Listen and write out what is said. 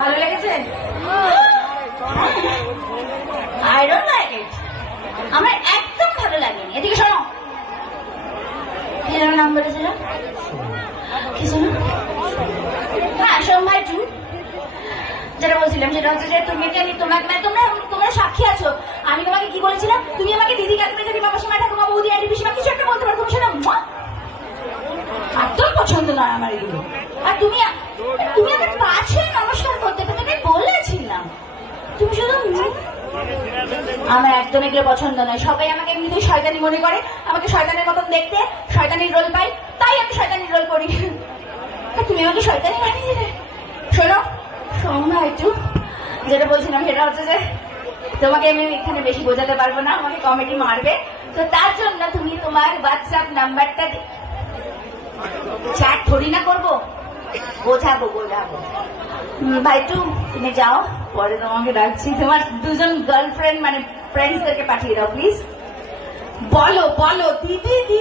ভালো লেগেছে? I don't like it. আমার একদম ভালো লাগেনি। এদিকে শোনো, কি যেন নাম বলেছিল? কি যেন? হ্যাঁ, সোমবার টু। যেটা বলছিলাম সেটা হচ্ছে যে তুমি কি, তোমাকে তোমরা সাক্ষী আছো। আমি তোমাকে কি বলেছিলাম? তুমি আমাকে দিদি, কাকিমা, কাকিমা, মাসিমা, ঠাকুমা, বৌদি, আন্টি, পিসিমা কিছু একটা বলতে পারো। তুমি সেটা একদম পছন্দ নয় আমার এগুলো। আর তুমি আমার কাছে নমস্কার করতে পেতে আমি বলেছিলাম, তুমি শুধু আমার একদম এগুলো পছন্দ নয়। সবাই আমাকে এমনিতেই শয়তানি মনে করে, আমাকে শয়তানের মতন দেখতে, শয়তানির রোল পাই, তাই আমি শয়তানির রোল করি। তুমি আমাকে শয়তানি বানিয়ে দিলে। শোনো শোনো একটু, যেটা বলছিলাম সেটা হচ্ছে যে তোমাকে আমি এখানে বেশি বোঝাতে পারবো না, আমাকে কমেডি মারবে। তো তার জন্য তুমি তোমার হোয়াটসঅ্যাপ নাম্বারটা চ্যাট থোড়ি না করবো, বোঝাবো। ভাইটু তুমি যাও, পরে তোমাকে ডাকছি। তোমার দুজন গার্লফ্রেন্ড মানে ফ্রেন্ডসদেরকে পাঠিয়ে দাও প্লিজ। বলো দিদি দিদি।